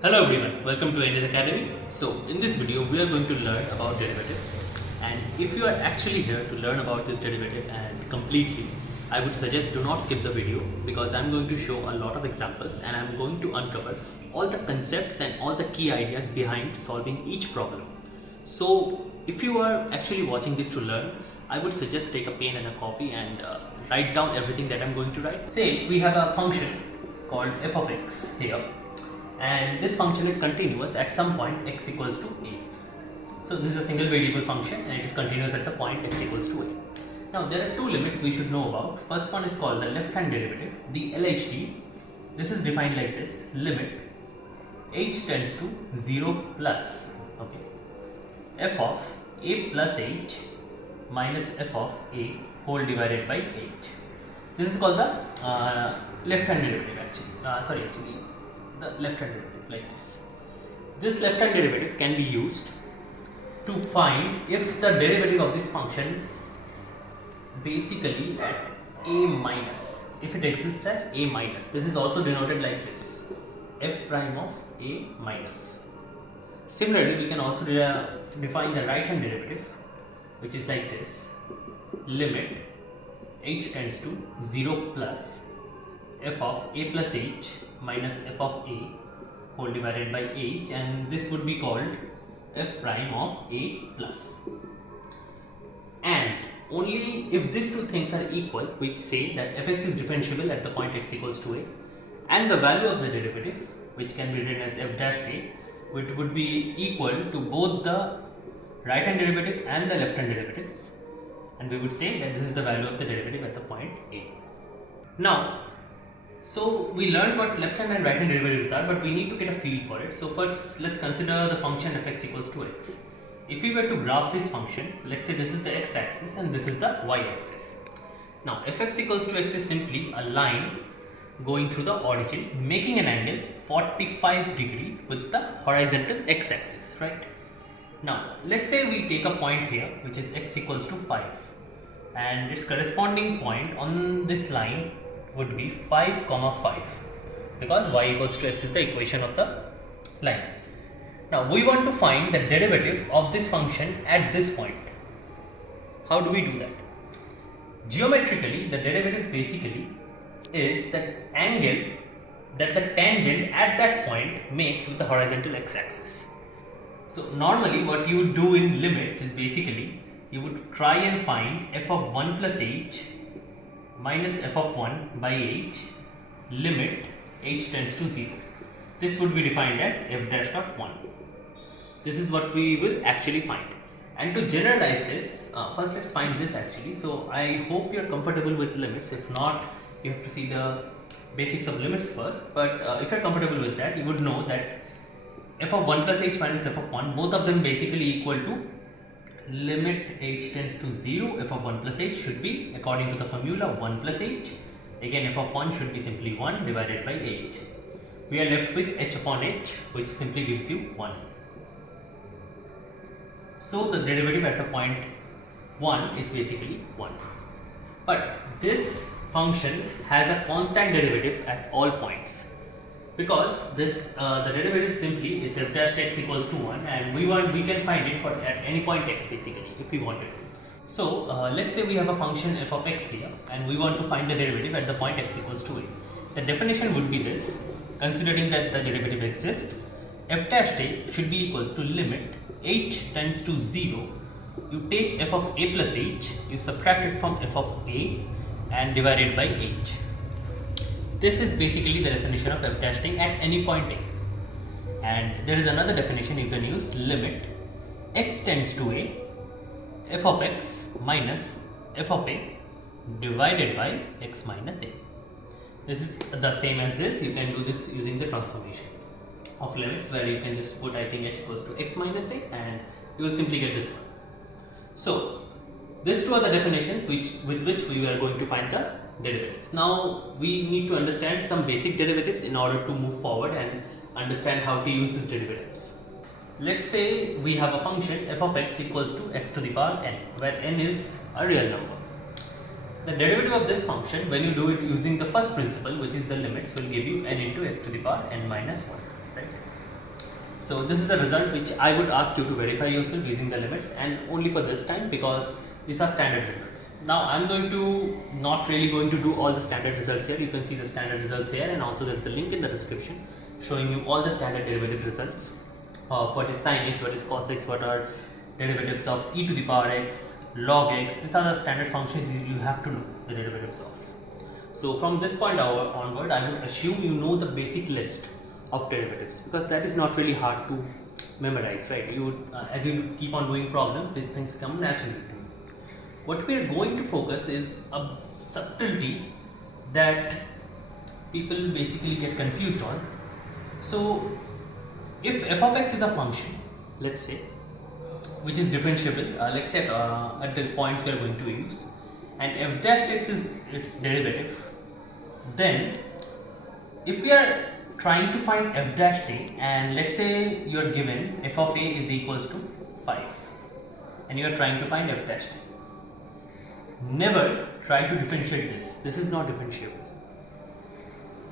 Hello everyone, welcome to NS Academy. So in this video we are going to learn about derivatives, and if you are actually here to learn about this derivative and completely, I would suggest do not skip the video because I'm going to show a lot of examples and I'm going to uncover all the concepts and all the key ideas behind solving each problem. So if you are actually watching this to learn, I would suggest take a pen and a copy and write down everything that I'm going to write. Say we have a function called f of x here, and this function is continuous at some point x equals to a. So this is a single variable function and it is continuous at the point x equals to a. Now there are two limits we should know about. First one is called the left hand derivative, the LHD. This is defined like this: limit h tends to 0 plus f of a plus h minus f of a whole divided by h. This is called the left hand derivative actually. The left hand derivative like this. This left hand derivative can be used to find if the derivative of this function basically at a minus, if it exists at a minus. This is also denoted like this: f prime of a minus. Similarly, we can also define the right hand derivative, which is like this: limit h tends to 0 plus f of a plus h minus f of a whole divided by h, and this would be called f prime of a plus. And only if these two things are equal, we say that fx is differentiable at the point x equals to a, and the value of the derivative, which can be written as f dash a, which would be equal to both the right hand derivative and the left hand derivatives, and we would say that this is the value of the derivative at the point a. Now, so we learned what left hand and right hand derivatives are, but we need to get a feel for it. So first let's consider the function fx equals to x. If we were to graph this function, let's say this is the x axis and this is the y axis. Now fx equals to x is simply a line going through the origin, making an angle 45 degree with the horizontal x axis, right? Now let's say we take a point here which is x equals to 5, and its corresponding point on this line would be 5 comma 5, because y equals to x is the equation of the line. Now we want to find the derivative of this function at this point. How do we do that? Geometrically, the derivative basically is the angle that the tangent at that point makes with the horizontal x axis. So normally what you would do in limits is basically you would try and find f of 1 plus h minus f of 1 by h, limit h tends to 0. This would be defined as f dash of 1. This is what we will actually find. And to generalize this, first let's find this actually. So I hope you are comfortable with limits. If not, you have to see the basics of limits first. But if you are comfortable with that, you would know that f of 1 plus h minus f of 1, both of them basically equal to limit h tends to 0. F of 1 plus h should be, according to the formula, 1 plus h. Again, f of 1 should be simply 1 divided by h. We are left with h upon h, which simply gives you 1. So the derivative at the point 1 is basically 1. But this function has a constant derivative at all points, because this the derivative simply is f dash x equals to 1, and we can find it for at any point x basically if we wanted. So let's say we have a function f of x here and we want to find the derivative at the point x equals to a. The definition would be this: considering that the derivative exists, f dash a should be equals to limit h tends to 0. You take f of a plus h, you subtract it from f of a and divide it by h. This is basically the definition of f dash a at any point a. And there is another definition you can use: limit x tends to a, f of x minus f of a divided by x minus a. This is the same as this. You can do this using the transformation of limits, where you can just put, I think, h equals to x minus a, and you will simply get this one. So these two are the definitions with which we are going to find the derivatives. Now we need to understand some basic derivatives in order to move forward and understand how to use these derivatives. Let's say we have a function f of x equals to x to the power n, where n is a real number. The derivative of this function, when you do it using the first principle, which is the limits, will give you n into x to the power n minus 1. Right? So this is the result which I would ask you to verify yourself using the limits, and only for this time, because these are standard results. Now I'm going to not really going to do all the standard results here. You can see the standard results here, and also there's the link in the description showing you all the standard derivative results of what is sin x, what is cos x, what are derivatives of e to the power x, log x. These are the standard functions you have to know the derivatives of. So from this point onward, I would assume you know the basic list of derivatives, because that is not really hard to memorize, right? You as you keep on doing problems, these things come naturally to you. What we are going to focus is a subtlety that people basically get confused on. So if f of x is a function, let's say, which is differentiable, let's say at the points we are going to use, and f dash x is its derivative, then if we are trying to find f dash t, and let's say you are given f of a is equals to 5, and you are trying to find f dash t, never try to differentiate this. This is not differentiable,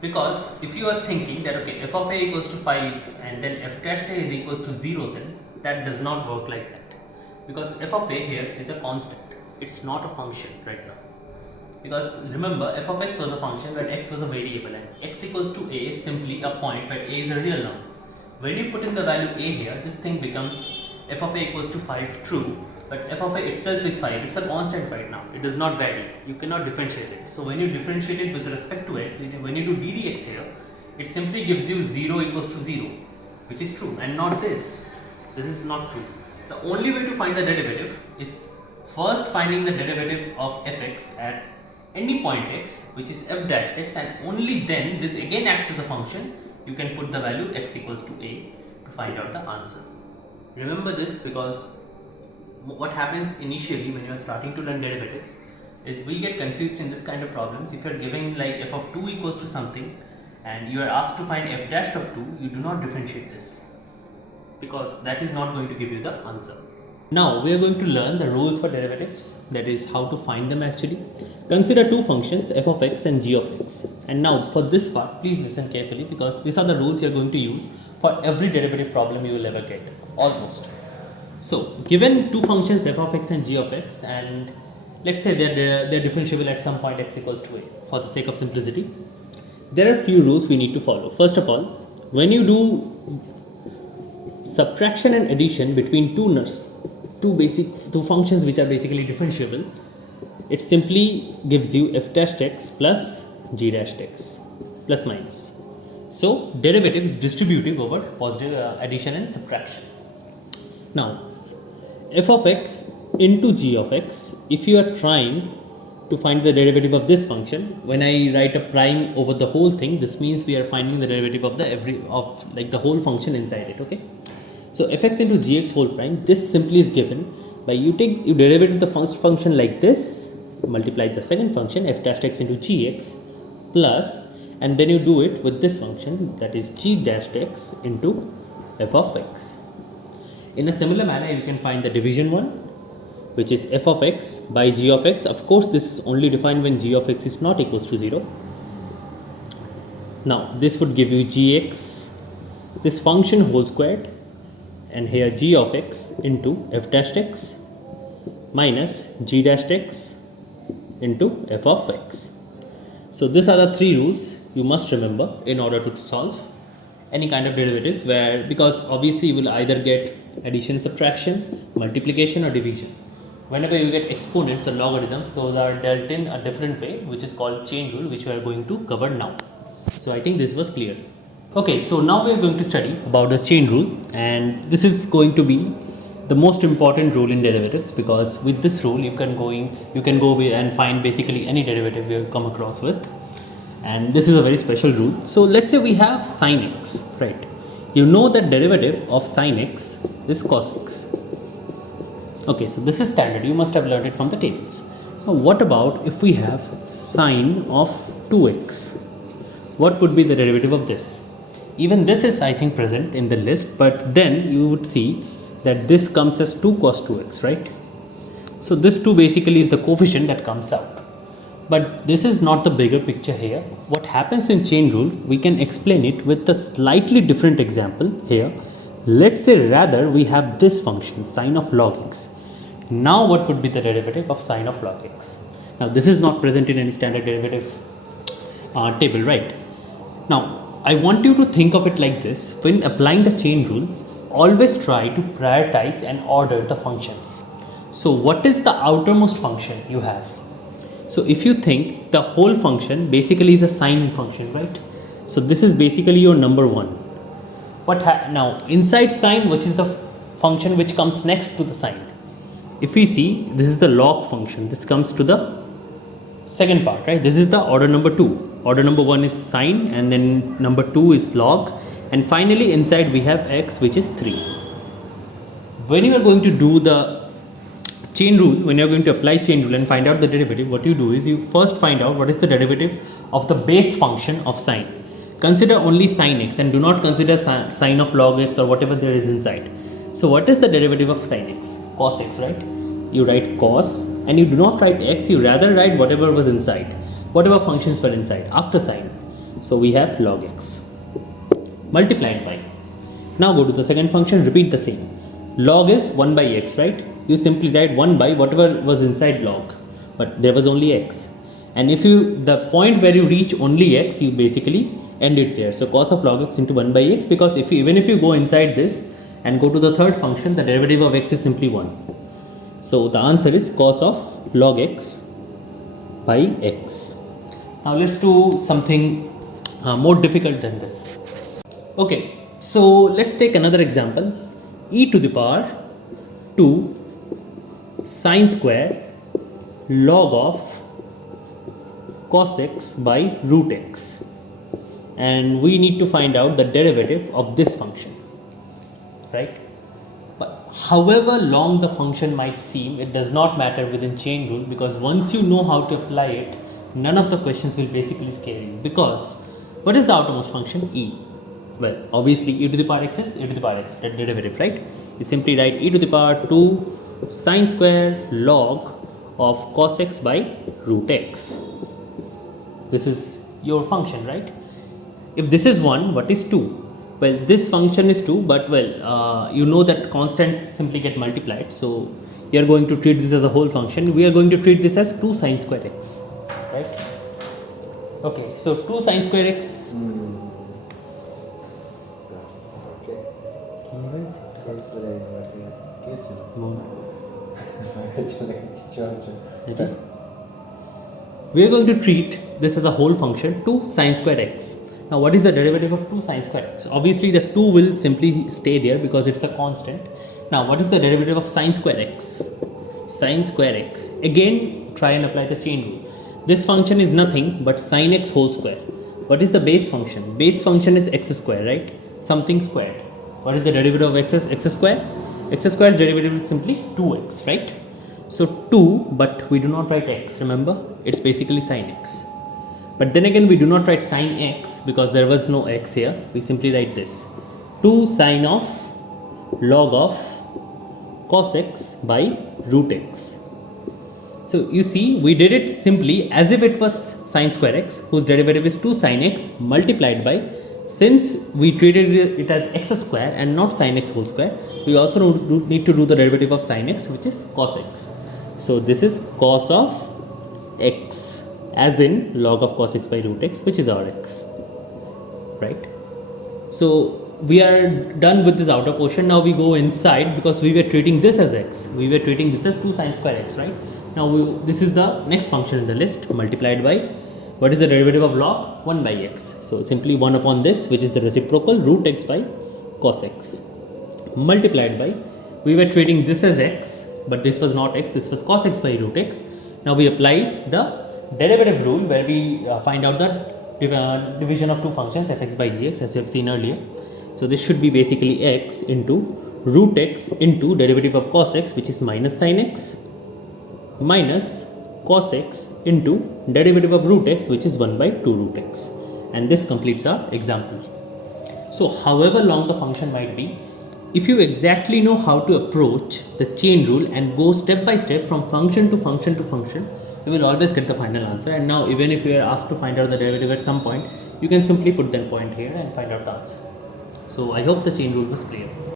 because if you are thinking that okay, f of a equals to 5 and then f dash t is equals to 0, then that does not work like that, because f of a here is a constant. It's not a function right now, because remember, f of x was a function where x was a variable, and x equals to a is simply a point where a is a real number. When you put in the value a here, this thing becomes f of a equals to 5 true, but f of a itself is 5. It's a constant right now. It does not vary. You cannot differentiate it. So when you differentiate it with respect to x, when you do ddx here, it simply gives you 0 equals to 0, which is true, and not this. This is not true. The only way to find the derivative is first finding the derivative of fx at any point x, which is f dash x, and only then this again acts as a function. You can put the value x equals to a to find out the answer. Remember this, because what happens initially when you are starting to learn derivatives is we get confused in this kind of problems. If you are giving like f of 2 equals to something and you are asked to find f dash of 2, you do not differentiate this, because that is not going to give you the answer. Now we are going to learn the rules for derivatives, that is how to find them actually. Consider two functions f of x and g of x, and now for this part please listen carefully, because these are the rules you are going to use for every derivative problem you will ever get, almost. So given two functions f of x and g of x, and let's say they're differentiable at some point x equals to a, for the sake of simplicity, there are few rules we need to follow. First of all, when you do subtraction and addition between two functions which are basically differentiable, it simply gives you f dash x plus g dash x plus minus. So derivative is distributive over positive addition and subtraction. Now f of x into g of x, if you are trying to find the derivative of this function, when I write a prime over the whole thing, this means we are finding the derivative of the whole function inside it. Okay, so fx into gx whole prime, this simply is given by you derivative of the first function like this, multiply the second function f dash x into gx plus, and then you do it with this function, that is g dash x into f of x. In a similar manner, you can find the division one, which is f of x by g of x. Of course, this is only defined when g of x is not equals to 0. Now this would give you gx, this function whole squared, and here g of x into f dash x minus g dash x into f of x. So these are the three rules you must remember in order to solve any kind of derivatives, because obviously you will either get addition, subtraction, multiplication or division. Whenever you get exponents or logarithms, those are dealt in a different way, which is called chain rule, which we are going to cover now. So I think this was clear. Okay, so now we are going to study about the chain rule, and this is going to be the most important rule in derivatives, because with this rule you can go and find basically any derivative you come across with, and this is a very special rule. So let's say we have sin x, right? You know that derivative of sin x is cos x. Okay, so this is standard, you must have learned it from the tables. Now what about if we have sine of 2x? What would be the derivative of this? Even this is, I think, present in the list, but then you would see that this comes as 2 cos 2x, right? So this 2 basically is the coefficient that comes out. But this is not the bigger picture here. What happens in chain rule, we can explain it with a slightly different example here, Let's say rather we have this function sine of log x. Now what would be the derivative of sine of log x? Now this is not present in any standard derivative table, right? Now I want you to think of it like this. When applying the chain rule, always try to prioritize and order the functions. So what is the outermost function you have? So if you think the whole function basically is a sine function, right? So this is basically your number one. Now inside sine, which is the function which comes next to the sine? If we see, this is the log function. This comes to the second part, right? This is the order number 2. Order number 1 is sine, and then number 2 is log, and finally inside we have x, which is 3. When you are going to do the chain rule, when you are going to apply chain rule and find out the derivative, what you do is you first find out what is the derivative of the base function of sine. Consider only sine x and do not consider sine of log x or whatever there is inside. So what is the derivative of sine x? Cos x, right? You write cos and you do not write x, you rather write whatever was inside, whatever functions were inside after sine. So we have log x multiplied by. Now go to the second function, repeat the same. Log is 1 by x, right? You simply write 1 by whatever was inside log, but there was only x. And if you, the point where you reach only x, you basically end it there. So cos of log x into 1 by x, because if you, even if you go inside this and go to the third function, the derivative of x is simply 1. So the answer is cos of log x by x. Now let's do something more difficult than this. Okay, so let's take another example. E to the power 2 sine square log of cos x by root x, and we need to find out the derivative of this function, right? But however long the function might seem, it does not matter within chain rule, because once you know how to apply it, none of the questions will basically scare you. Because what is the outermost function? E. Well, obviously e to the power x is e to the power x, that derivative, right? You simply write e to the power 2 sine square log of cos x by root x. This is your function, right? If this is 1, what is 2? Well, this function is 2, but well, you know that constants simply get multiplied. So you are going to treat this as a whole function. We are going to treat this as 2 sine square x, right? Okay, so 2 sine square x. We are going to treat this as a whole function 2 sine square x. Now what is the derivative of 2 sine square x? Obviously the 2 will simply stay there because it's a constant. Now what is the derivative of sine square x? Sine square x. Again try and apply the chain rule. This function is nothing but sine x whole square. What is the base function? Base function is x square, right? Something squared. What is the derivative of x square? X square's derivative is simply 2x, right? So 2, but we do not write x, remember? It's basically sine x. But then again, we do not write sine x because there was no x here. We simply write this 2 sine of log of cos x by root x. So you see, we did it simply as if it was sine square x, whose derivative is 2 sine x multiplied by, since we treated it as x square and not sine x whole square, we also need to do the derivative of sine x, which is cos x. So this is cos of x, as in log of cos x by root x, which is our x, right? So we are done with this outer portion. Now we go inside, because we were treating this as x. We were treating this as 2 sine square x, right? Now this is the next function in the list, multiplied by, what is the derivative of log? 1 by x. So simply 1 upon this, which is the reciprocal, root x by cos x, multiplied by, we were treating this as x, but this was not x, this was cos x by root x. Now we apply the derivative rule, where we find out the division of two functions, fx by gx, as we have seen earlier. So this should be basically x into root x into derivative of cos x, which is minus sin x, minus cos x into derivative of root x, which is 1 by 2 root x. And this completes our example. So however long the function might be, if you exactly know how to approach the chain rule and go step by step from function to function to function, you will always get the final answer. And now even if you are asked to find out the derivative at some point, you can simply put that point here and find out the answer. So I hope the chain rule was clear.